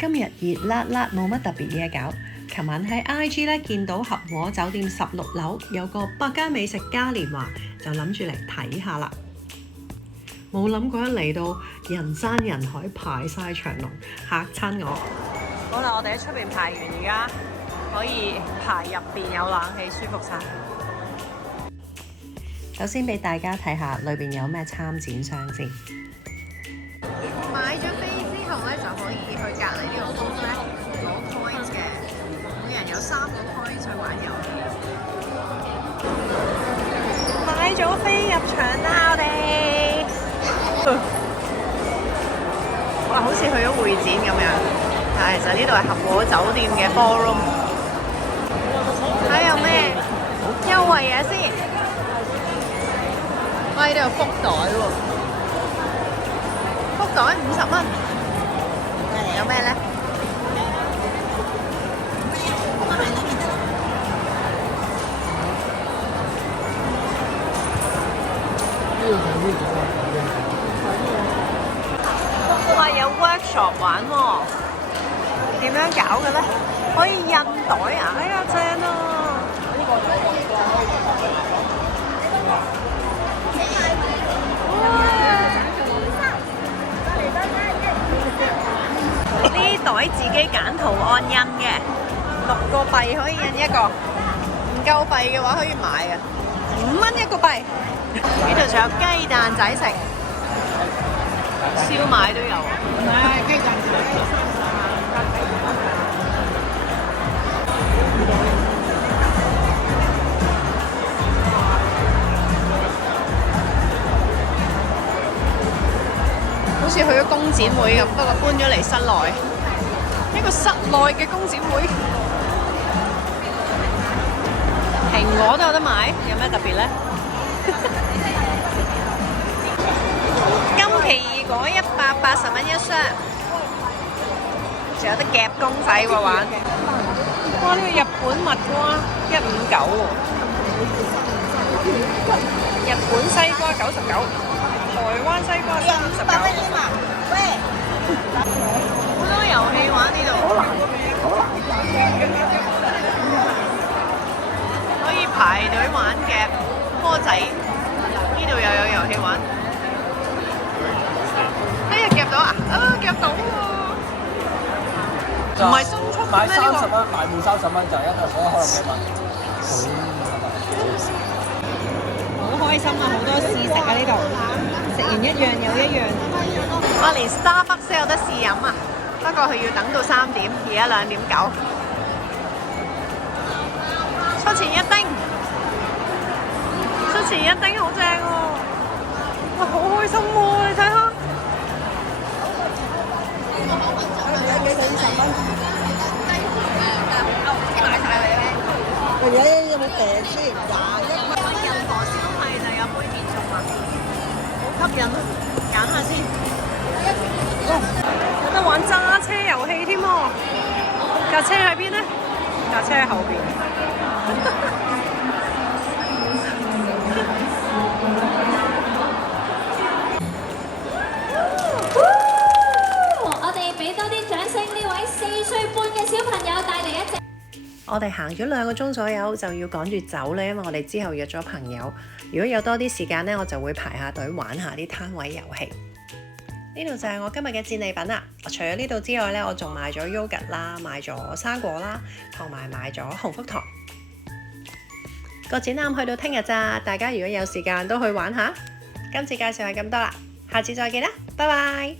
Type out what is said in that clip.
今日熱辣辣，冇乜特別嘢搞。琴晚喺 IG 咧見到合和酒店16樓有個百家美食嘉年華，就諗住嚟睇下啦。冇諗過一嚟到人山人海排晒長龍，嚇親我。好啦，我哋喺出邊排完，而家可以排入邊有冷氣，舒服晒。首先俾大家睇下裏邊有咩參展商先。買咗飛之後咧，就可以去隔離呢個 booth 咧攞 coins 嘅，每人有3個 coins 去玩遊戲。買咗飛入場啦，我哋。哇，好似去咗會展咁樣，但係其實呢度係合和酒店嘅 ballroom。睇下有咩優惠嘢先。哇！呢度有福袋喎，福袋50蚊。有咩咧？哇！有 workshop 玩喎，點樣搞嘅咧？可以印袋啊！哎呀，正啊！呢袋自己揀圖案印嘅，6個幣可以印一個，唔夠幣嘅話可以買嘅，5蚊一個幣。呢度仲有雞蛋仔食，燒賣都有。雞蛋仔。好似去咗工展會咁，不過搬咗嚟室內，一個室內嘅工展會。蘋果都有得買，有咩特別咧？金奇異果180蚊一箱，仲有得夾公仔喎玩。哇！呢個日本蜜瓜159喎，日本西瓜99。台灣西瓜39，好多遊戲玩呢度，可以排隊玩夾波仔，呢度又有遊戲玩。哎呀，夾到啊！夾到喎，唔係送出嘅咩？呢個買30蚊，買滿30蚊就一個可能幾蚊。好開心啊！好多試食啊！呢度食完一樣又一樣。我連 Starbucks 都有得試飲啊，不過佢要等到3點，而家2點9。出前一丁，出前一丁好正喎！哇，好開心喎！你睇下。而家有冇訂先？21蚊。任何消費就有杯麵送啊，好吸引啊！揀下先。有得玩揸車遊戲添喎，架車喺邊呢？架車喺後邊。我哋俾多啲掌聲呢位4歲半嘅小朋友帶嚟一隻。我哋行咗2個鐘左右就要趕住走咧，因為我哋之後約咗朋友。如果有多啲時間咧，我就會排下隊玩下啲攤位遊戲。呢度就係我今日嘅戰利品啦。除咗呢度之外咧，我仲買咗 yogurt 啦，買咗生果啦，同埋買咗鴻福糖。個展覽去到聽日咋，大家如果有時間都去玩下。今次介紹係咁多啦，下次再見啦，拜拜。